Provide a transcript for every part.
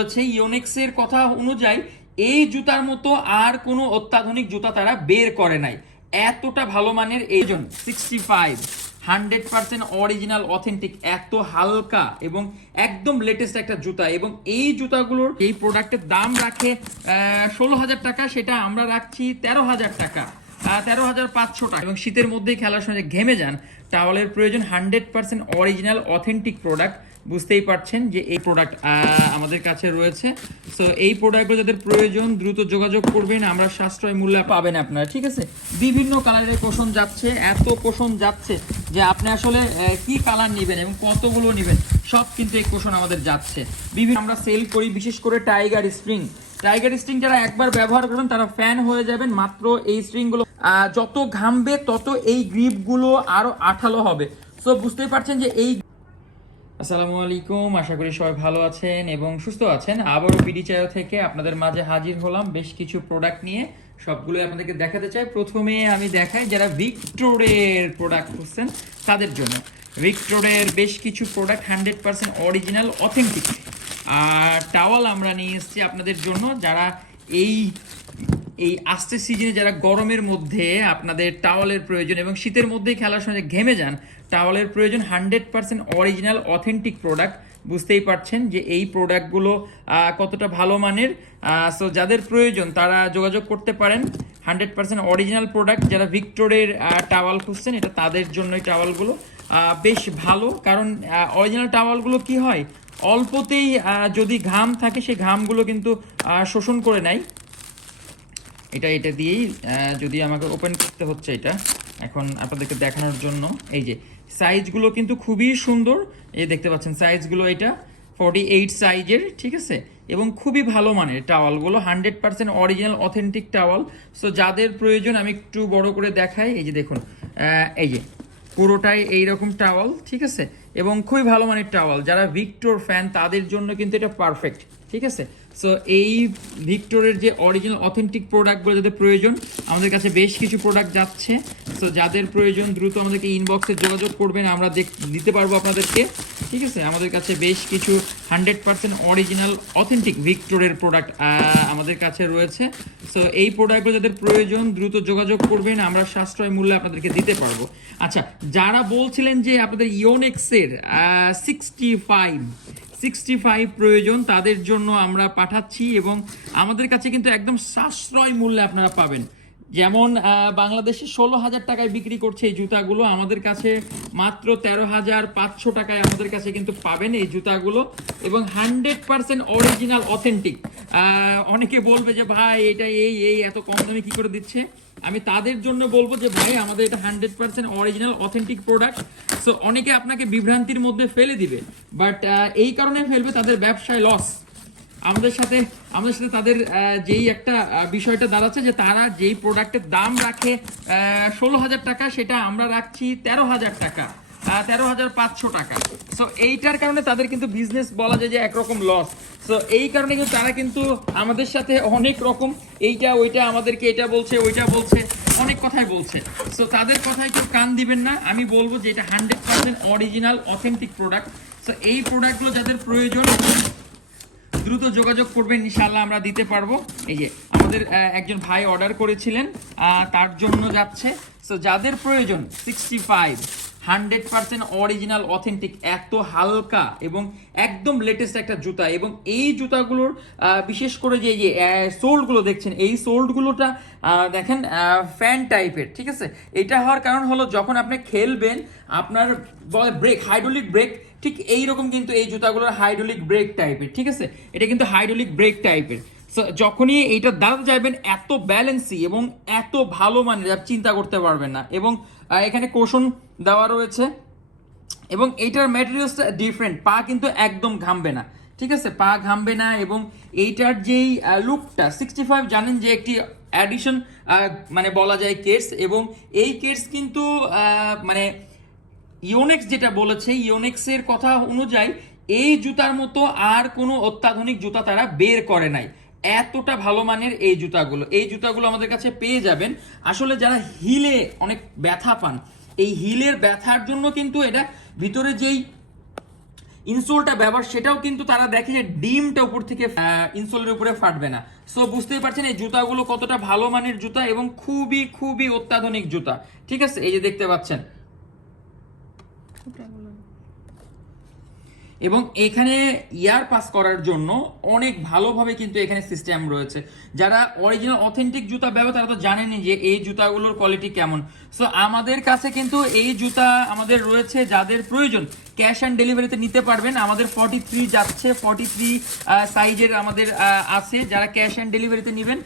হচ্ছে ইওনেক্সের কথা অনুযায়ী এই জুতার মতো আর কোনো অত্যাধুনিক জুতা তারা বের করে নাই। এতটা ভালো মানের এই 65 100% অরিজিনাল অথেন্টিক, এত হালকা এবং একদম লেটেস্ট একটা জুতা। এবং এই জুতাগুলোর এই প্রোডাক্টের দাম রাখে 16,000 টাকা, সেটা আমরা রাখছি 13,000 টাকা, 13,500 টাকা। এবং শীতের মধ্যেই খেলার সময় ঘেমে যান, টাওয়ালের প্রয়োজন 100% অরিজিনাল অথেন্টিক প্রোডাক্ট। বুঝতেই পারছেন যে এই প্রোডাক্ট আমাদের কাছে রয়েছে। সো এই প্রোডাক্টগুলো যাদের প্রয়োজন দ্রুত যোগাযোগ করবেন, আমরা সাশ্রয় মূল্যে পাবেন আপনারা, ঠিক আছে। বিভিন্ন কালারের কোশন যাচ্ছে, এত কোশন যাচ্ছে যে আপনি আসলে কি কালার নেবেন এবং কতগুলো নেবেন সব কিন্তু এই কোশন আমাদের যাচ্ছে। বিভিন্ন আমরা সেল করি, বিশেষ করে টাইগার স্প্রিং। টাইগার স্ট্রিং যারা একবার ব্যবহার করবেন তারা ফ্যান হয়ে যাবেন। মাত্র এই স্ট্রিংগুলো যত ঘামবে তত এই গ্রিপগুলো আরো আঠালো হবে। সো বুঝতেই পারছেন যে এই। আসসালামু আলাইকুম, আশা করি সবাই ভালো আছেন এবং সুস্থ আছেন। আবারও বিডি চায়ো থেকে আপনাদের মাঝে হাজির হলাম বেশ কিছু প্রোডাক্ট নিয়ে, সবগুলো আপনাদেরকে দেখাতে চাই। প্রথমে আমি দেখাই যারা ভিক্টোরের প্রোডাক্ট খুঁজছেন তাদের জন্য। ভিক্টোরের বেশ কিছু প্রোডাক্ট 100% অরিজিনাল অথেন্টিক আর টাওয়াল আমরা নিয়ে এসেছি আপনাদের জন্য। যারা এই আস্তে সিজনে, যারা গরমের মধ্যে আপনাদের টাওয়ালের প্রয়োজন এবং শীতের মধ্যেই খেলার সময় ঘেমে যান, টাওয়ালের প্রয়োজন 100% অরিজিনাল অথেন্টিক প্রোডাক্ট। বুঝতেই পারছেন যে এই প্রোডাক্টগুলো কতটা ভালো মানের। সো যাদের প্রয়োজন তারা যোগাযোগ করতে পারেন। 100% অরিজিনাল প্রোডাক্ট, যারা ভিক্টোরের টাওয়াল খুঁজছেন এটা তাদের জন্য এই টাওয়ালগুলো বেশ ভালো। কারণ অরিজিনাল টাওয়ালগুলো কি হয়, অল্পতেই যদি ঘাম থাকে সেই ঘামগুলো কিন্তু শোষণ করে নেয়। এটা দিয়েই যদি আমাকে ওপেন করতে হচ্ছে এটা এখন আপনাদেরকে দেখানোর জন্য। এই যে সাইজগুলো কিন্তু খুবই সুন্দর, এই দেখতে পাচ্ছেন সাইজগুলো, এটা 48 সাইজের, ঠিক আছে। এবং খুবই ভালো মানের টাওয়ালগুলো, 100% অরিজিনাল অথেন্টিক টাওয়াল। সো যাদের প্রয়োজন আমি একটু বড় করে দেখাই। এই যে দেখুন, এই যে পুরোটাই এইরকম টাওয়াল, ঠিক আছে। এবং খুবই ভালো মানের টাওয়াল, যারা ভিক্টোর ফ্যান তাদের জন্য কিন্তু এটা পারফেক্ট, ঠিক আছে। সো এই ভিক্টোরের যে অরিজিনাল অথেন্টিক প্রোডাক্টগুলো যাদের প্রয়োজন, আমাদের কাছে বেশ কিছু প্রোডাক্ট যাচ্ছে। সো যাদের প্রয়োজন দ্রুত আমাদেরকে ইনবক্সে যোগাযোগ করবেন, আমরা দিতে পারবো আপনাদেরকে, ঠিক আছে। আমাদের কাছে বেশ কিছু 100% অরিজিনাল অথেন্টিক ভিক্টোরের প্রোডাক্ট আমাদের কাছে রয়েছে। সো এই প্রোডাক্টগুলো যাদের প্রয়োজন দ্রুত যোগাযোগ করবেন, আমরা সাশ্রয় মূল্যে আপনাদেরকে দিতে পারবো। আচ্ছা, যারা বলছিলেন যে আপনাদের ইওনেক্সের 65 প্রয়োজন তাদের জন্য আমরা পাঠাচ্ছি এবং আমাদের কাছে কিন্তু একদম সাশ্রয় মূল্যে আপনারা পাবেন। যেমন বাংলাদেশে 16,000 টাকায় বিক্রি করছে এই জুতাগুলো, আমাদের কাছে মাত্র 13,500 টাকায় আমাদের কাছে কিন্তু পাবেন এই জুতাগুলো। এবং 100% অরিজিনাল অথেন্টিক। অনেকে বলবে যে ভাই এটা এই এত কম দামে কি করে দিচ্ছে, আমি তাদের জন্য বলবো যে ভাই আমাদের এটা 100% অরিজিনাল অথেন্টিক প্রোডাক্ট। সো অনেকে আপনাকে বিভ্রান্তির মধ্যে ফেলে দিবে, বাট এই কারণে ফেলবে তাদের ব্যবসায় লস। আমাদের সাথে তাদের যেই একটা বিষয়টা দাঁড়াচ্ছে যে তারা যেই প্রোডাক্টের দাম রাখে 16,000 টাকা, সেটা আমরা রাখছি 13,000 টাকা, 13,500 টাকা। সো এইটার কারণে তাদের কিন্তু বিজনেস বলা যায় যে একরকম লস। সো এই কারণে কিন্তু তারা কিন্তু আমাদের সাথে অনেক রকম এইটা ওইটা আমাদেরকে এটা বলছে ওইটা বলছে, অনেক কথাই বলছে। সো তাদের কথায় কেউ কান দিবেন না। আমি বলবো যে এটা 100% অরিজিনাল অথেন্টিক প্রোডাক্ট। সো এই প্রোডাক্টগুলো যাদের প্রয়োজন দ্রুত যোগাযোগ করবেন, ইনশাআল্লাহ আমরা দিতে পারবো। এই যে আমাদের একজন ভাই অর্ডার করেছিলেন, তার জন্য যাচ্ছে। সো যাদের প্রয়োজন 65 100% অরিজিনাল অথেন্টিক, এত হালকা এবং একদম লেটেস্ট একটা জুতা। এবং এই জুতাগুলোর বিশেষ করে যে সোল্ডগুলো দেখছেন, এই সোল্ডগুলোটা দেখেন ফ্যান টাইপের, ঠিক আছে। এটা হওয়ার কারণ হলো যখন আপনি খেলবেন আপনার বলে ব্রেক, হাইড্রোলিক ব্রেক, ঠিক এইরকম কিন্তু এই জুতাগুলোর হাইড্রোলিক ব্রেক টাইপের, ঠিক আছে। এটা কিন্তু হাইড্রোলিক ব্রেক টাইপের। সো যখনই এইটা দাঁড়াতে যাবেন এত ব্যালেন্সি এবং এত ভালো মানের আপনি চিন্তা করতে পারবেন না। এবং এখানে কোশন দেওয়া রয়েছে এবং এইটার ম্যাটেরিয়ালসটা ডিফারেন্ট, পা কিন্তু একদম ঘামবে না, ঠিক আছে, পা ঘামবে না। এবং এইটার যেই লুকটা 65 জানেন যে একটি অ্যাডিশন মানে বলা যায় কেস। এবং এই কেস কিন্তু মানে ইওনেক্স যেটা বলেছে, ইওনেক্সের কথা অনুযায়ী এই জুতার মতো আর কোনো অত্যাধুনিক জুতা তারা বের করে নাই। এতটা ভালো মানের এই জুতাগুলো আমাদের কাছে পেয়ে যাবেন। আসলে যারা হিলে অনেক ব্যথা পান, এই হিলের ব্যথার জন্য কিন্তু এটা ভিতরে যেই ইনসোলটা ব্যবহার সেটাও কিন্তু তারা দেখে যে ডিমটা উপর থেকে ইনসোলের উপরে ফাটবে না। সো বুঝতেই পারছেন এই জুতাগুলো কতটা ভালো মানের জুতা এবং খুবই খুবই অত্যাধুনিক জুতা। ঠিক আছে, এই যে দেখতে পাচ্ছেন। এবং এখানে ইয়ার পাস করার জন্য অনেক ভালোভাবে কিন্তু এখানে সিস্টেম রয়েছে। যারা অরিজিনাল অথেন্টিক জুতা ব্যবহার তারা তো জানেনই যে এই জুতাগুলোর কোয়ালিটি কেমন। সো আমাদের কাছে কিন্তু এই জুতা আমাদের রয়েছে, যাদের প্রয়োজন ক্যাশ অ্যান্ড ডেলিভারিতে নিতে পারবেন। আমাদের 43 যাচ্ছে, 43 সাইজের আমাদের আছে। যারা ক্যাশ অ্যান্ড ডেলিভারিতে নেবেন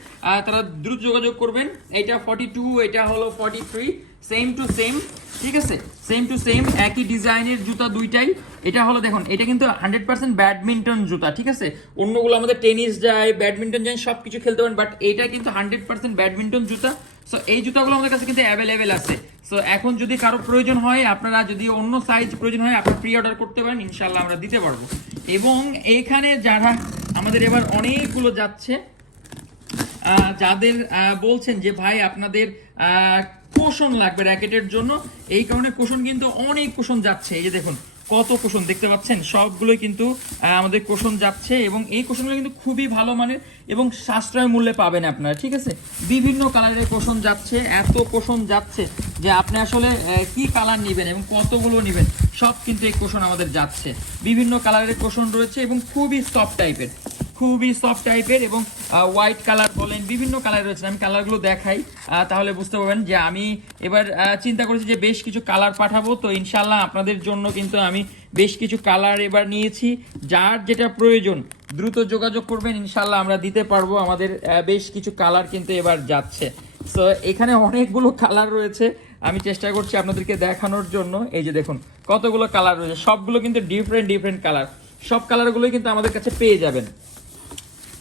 তারা দ্রুত যোগাযোগ করবেন। এটা 42, এটা হলো 43, সেম টু সেম। ঠিক আছে, সেম টু সেম, একই ডিজাইনের জুতা দুইটাই। এটা হলো দেখুন, এটা কিন্তু 100% ব্যাডমিন্টন জুতা। ঠিক আছে, অন্যগুলো আমাদের টেনিস যায়, ব্যাডমিন্টন যায়, সব কিছু খেলতে পারেন, বাট এটা কিন্তু 100% ব্যাডমিন্টন জুতা। সো এই জুতাগুলো আমাদের কাছে কিন্তু অ্যাভেলেবেল আছে। সো এখন যদি কারো প্রয়োজন হয়, আপনারা যদি অন্য সাইজ প্রয়োজন হয় আপনারা প্রি অর্ডার করতে পারেন, ইনশাল্লাহ আমরা দিতে পারবো। এবং এখানে যারা আমাদের এবার অনেকগুলো যাচ্ছে, যাদের বলছেন যে ভাই আপনাদের কুশন লাগবে র্যাকেটের জন্য, এই কারণে কুশন কিন্তু অনেক কুশন যাচ্ছে। এই যে দেখুন কত কুশন দেখতে পাচ্ছেন, সবগুলোই কিন্তু আমাদের কুশন যাচ্ছে এবং এই কুশনগুলো কিন্তু খুবই ভালো মানের এবং সাশ্রয় মূল্যে পাবেন আপনারা। ঠিক আছে, বিভিন্ন কালারের কুশন যাচ্ছে, এত কুশন যাচ্ছে যে আপনি আসলে কি কালার নেবেন এবং কতগুলো নেবেন সব কিন্তু এই কুশন আমাদের যাচ্ছে। বিভিন্ন কালারের কুশন রয়েছে এবং খুবই সফট টাইপের, খুবই সফট টাইপের এবং হোয়াইট কালার বলেন, বিভিন্ন কালার রয়েছে। আমি কালারগুলো দেখাই, তাহলে বুঝতে পারবেন যে আমি এবার চিন্তা করেছি যে বেশ কিছু কালার পাঠাবো। তো ইনশাল্লাহ আপনাদের জন্য কিন্তু আমি বেশ কিছু কালার এবার নিয়েছি। যার যেটা প্রয়োজন দ্রুত যোগাযোগ করবেন, ইনশাল্লাহ আমরা দিতে পারবো। আমাদের বেশ কিছু কালার কিন্তু এবার যাচ্ছে। সো এখানে অনেকগুলো কালার রয়েছে, আমি চেষ্টা করছি আপনাদেরকে দেখানোর জন্য। এই যে দেখুন কতগুলো কালার রয়েছে, সবগুলো কিন্তু ডিফারেন্ট ডিফারেন্ট কালার, সব কালারগুলোই কিন্তু আমাদের কাছে পেয়ে যাবেন।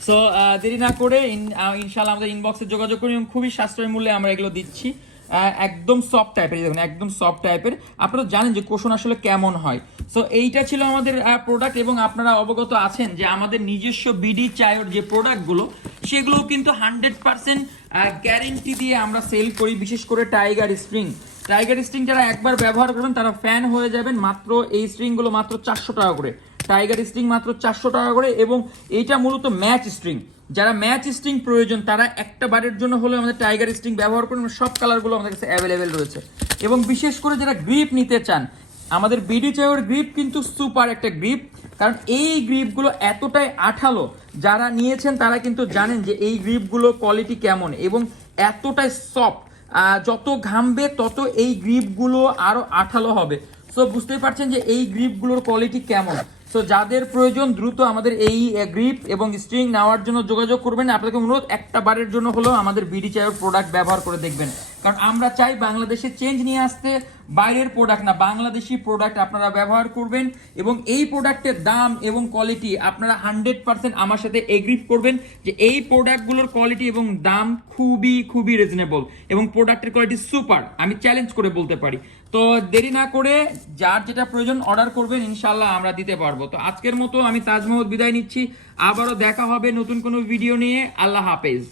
সো দেরি না করে ইনশাআল্লাহ আমাদের ইনবক্সে যোগাযোগ করি এবং খুবই সাশ্রয় মূল্যে আমরা এগুলো দিচ্ছি। একদম সফট টাইপের, দেখুন একদম সফট টাইপের। আপনারা জানেন যে কুশন আসলে কেমন হয়। সো এইটা ছিল আমাদের প্রোডাক্ট এবং আপনারা অবগত আছেন যে আমাদের নিজস্ব বিডি চায়ের যে প্রোডাক্টগুলো সেগুলো কিন্তু 100% গ্যারেন্টি দিয়ে আমরা সেল করি। বিশেষ করে টাইগার স্প্রিং, টাইগার স্প্রিং যারা একবার ব্যবহার করবেন তারা ফ্যান হয়ে যাবেন। মাত্র এই স্প্রিংগুলো মাত্র 400 টাকা করে, টাইগার স্ট্রিং মাত্র 400 টাকা করে। এবং এইটা মূলত ম্যাচ স্ট্রিং, যারা ম্যাচ স্ট্রিং প্রয়োজন তারা একটা বারের জন্য হলে আমাদের টাইগার স্ট্রিং ব্যবহার করুন। সব কালারগুলো আমাদের কাছে অ্যাভেলেবেল রয়েছে। এবং বিশেষ করে যারা গ্রিপ নিতে চান, আমাদের বিডি চায়ের গ্রিপ কিন্তু সুপার একটা গ্রিপ, কারণ এই গ্রিপগুলো এতটাই আঠালো, যারা নিয়েছেন তারা কিন্তু জানেন যে এই গ্রিপগুলো কোয়ালিটি কেমন এবং এতটাই সফট। যত ঘামবে তত এই গ্রিপগুলো আরো আঠালো হবে। সো বুঝতেই পারছেন যে এই গ্রিপগুলোর কোয়ালিটি কেমন। সো যাদের প্রয়োজন দ্রুত আমাদের এই গ্রিপ এবং স্ট্রিং নেওয়ার জন্য যোগাযোগ করবেন। আপনাকে অনুরোধ একটা বারের জন্য হলেও আমাদের বিডি চায়ের প্রোডাক্ট ব্যবহার করে দেখবেন, কারণ আমরা চাই বাংলাদেশে চেঞ্জ নিয়ে আসতে, বাইরের প্রোডাক্ট না বাংলাদেশি প্রোডাক্ট আপনারা ব্যবহার করবেন। এবং এই প্রোডাক্টের দাম এবং কোয়ালিটি আপনারা 100% আমার সাথে এগ্রি করবেন যে এই প্রোডাক্টগুলোর কোয়ালিটি এবং দাম খুবই খুবই রিজনেবল এবং প্রোডাক্টের কোয়ালিটি সুপার, আমি চ্যালেঞ্জ করে বলতে পারি। তো দেরি না করে যার যেটা প্রয়োজন অর্ডার করবেন, ইনশাল্লাহ আমরা দিতে পারবো। তো আজকের মতো আমি তাজ মোহাম্মদ বিদায় নিচ্ছি, আবারও দেখা হবে নতুন কোনো ভিডিও নিয়ে। আল্লাহ হাফেজ।